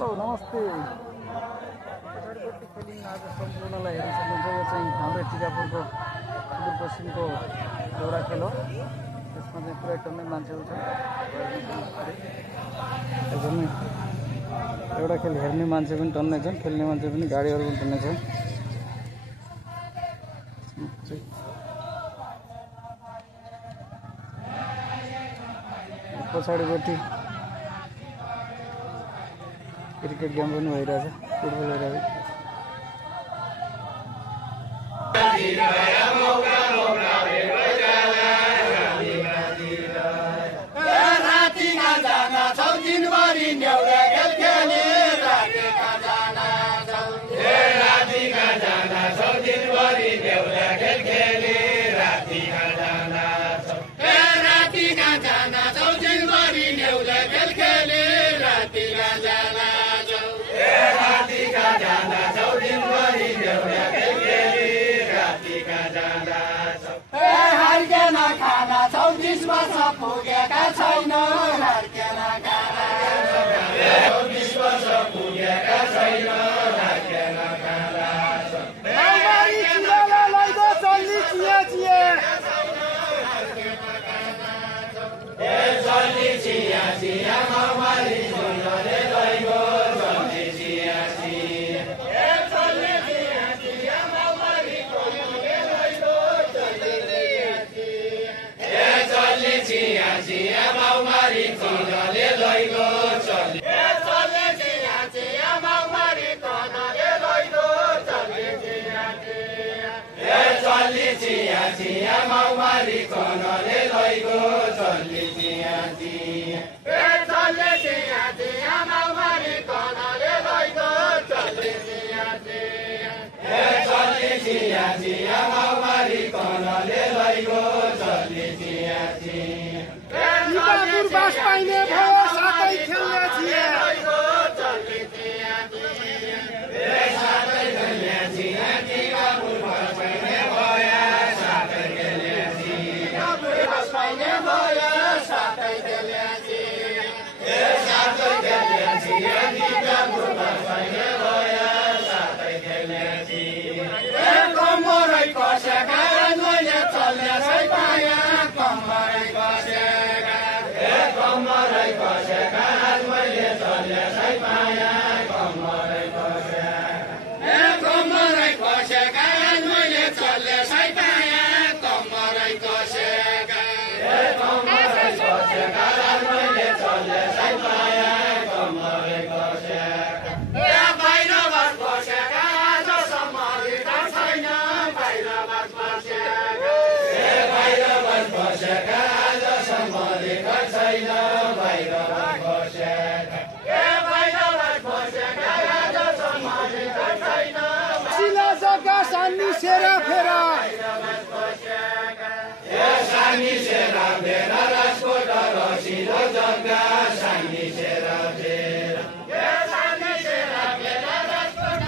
hello नमस्ते पछाडिपट्टि खेलिङ आज सम्पूर्णलाई हेर्न सक्नुहुन्छ यो चाहिँ हाम्रो टिकापुरको सुदूरपश्चिमको एउटा खेल हो यसमा चाहिँ पुरै टन्नै मान्छेहरू छन् एकदमै एउटा खेल हेर्ने मान्छे पनि टन्नै छन् खेल्ने मान्छे पनि गाडीहरू पनि टन्नै छन् पछाडिपट्टि क्रिकेट गेम पनि भइरहेछ फुटबल भइरहेछ पुगेका छैन हर्केला गाना 20 वर्ष पुगेका छैन हर्केला गाना माउमारी चियाला लैदो चल्ली चिया चिया ए चल्ली चिया चिया माउमारी सुनले लैगो चल्ली चिया चिया ए चल्ली चिया चिया माउमारी सुनले लैगो चल्ली चिया चिया ए चल्ली चिया चिया माउमारी सुनले लैगो चल्ली ए चल्ली चिया चिया माउमारी सुनले लैगो चल्ली चिया चिया ए चल्ली चिया चिया माउमारी सुनले लैगो चल्ली चिया चिया ए चल्ली चिया चिया माउमारी सुनले लैगो चल्ली चिया चिया ए चल्ली चिया चिया माउमारी सुनले लैगो चल्ली चिया चिया टिकापुर बास पाइने भयो साथै खेल्ने छिए चल्ली चिया चिया ए साथै खेल्ने छिए टिकापुर बास पाइने भयो साथै खेल्ने छिए टिकापुर बास पाइने भयो साथै खेल्ने छिए ए साथै खेल्ने छिए टिकापुर बास पाइने भयो साथै खेल्ने छिए ए कम्मरै कसेका मैले चल्ने छै पाया कम्मरै कसेका ए कम्मरै कसेका मैले चल्ने छै पाया कम्मरै कसेका ए कम्मरै कसेका मैले चल्ने छै पाया कम्मरै कसेका ए कम्मरै कसेका मैले चल्ने छै पाया कम्मरै कसेका ए बाहिरबाट कसेका आजसम्म रिटायर छैन बाहिरबाट कसेका ए बाहिरबाट कसेका आजसम्म रिटायर छैन बाहिरबाट कसेका ए बाहिरबाट कसेका आजसम्म रिटायर छैन सिला जग्गा सानी सेरा फेरा ए सानी सेरा फेरा राजकोट रसिलो जग्गा सानी सेरा फेरा ए सानी सेरा फेरा राजकोट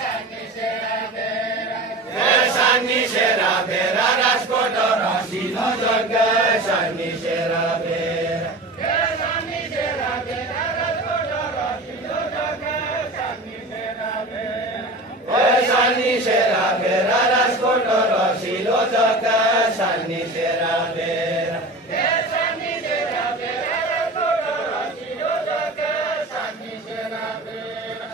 सानी सेरा फेरा ए सानी सेरा फेरा राजकोट रसिलो जग्गा सानी सेरा फेरा ए सानी सेरा फेरा राजकोट रसिलो जग्गा सानी सेरा फेरा ए सानी सेरा फेरा राजकोट रसिलो जग्गा सानी सेरा फेरा ए सानी सेरा फेरा राजकोट रसिलो जग्गा सानी सेरा फेरा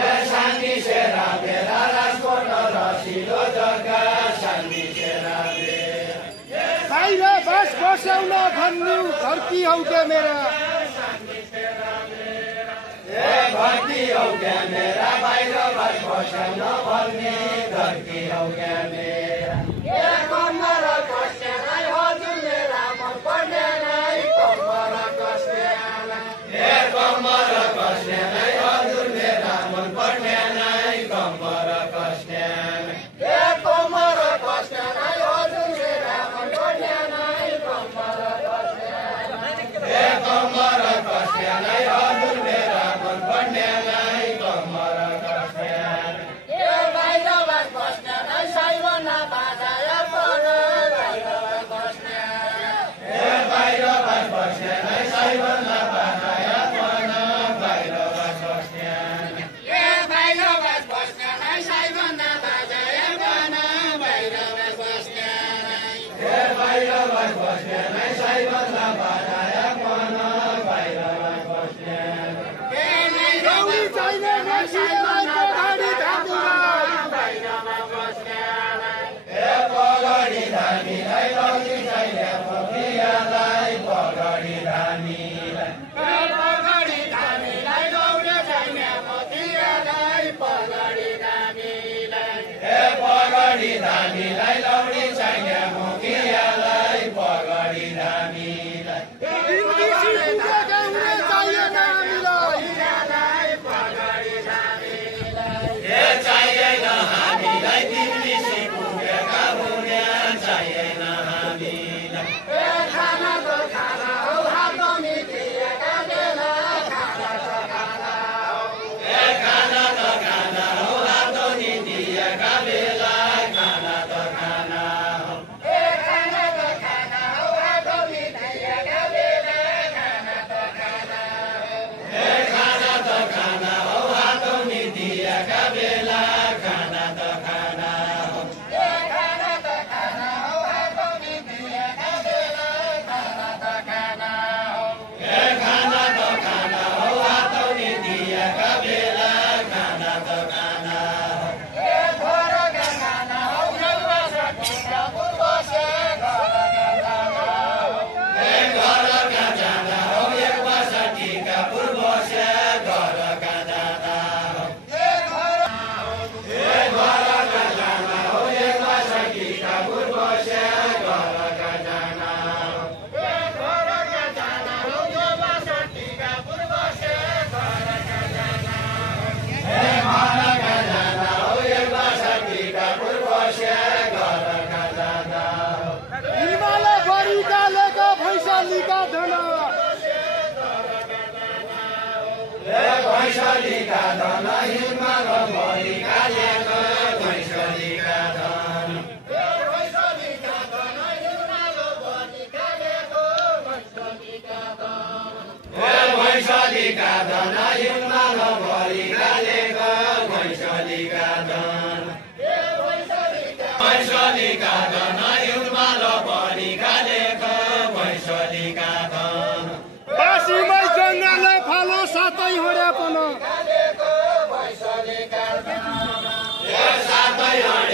ए सानी सेरा फेरा राजकोट रसिलो जग्गा सानी सेरा फेरा बाहिर बस बसाउन भन्नु घरकी हौ क्यामेरा ए घरकी हौ क्यामेरा बाहिर बस बसाउन भन्ने घरकी हौ क्यामेरा ए कम्मर कस्नेलाई हजुरले मन पर्ने नै कम्मर कस्नेलाई ए कम्मर कस्नेलाई हजुरले मन पर्ने नै कम्मर कस्नेलाई ए कम्मर कस्नेलाई हजुरले मन पर्ने नै कम्मर कस्नेलाई ए कम्मर कस्नेलाई हजुरले मन पर्ने नै कम्मर कस्नेलाई ए बाहिरबाट कस्नेलाई साइबना बाजाया पर बाहिरबाट कस्नेलाई ए बाहिरबाट कस्नेलाई साइबना बाजाया पर बाहिरबाट बासीमै जङ्गले फालो सातै होडे पनि सातै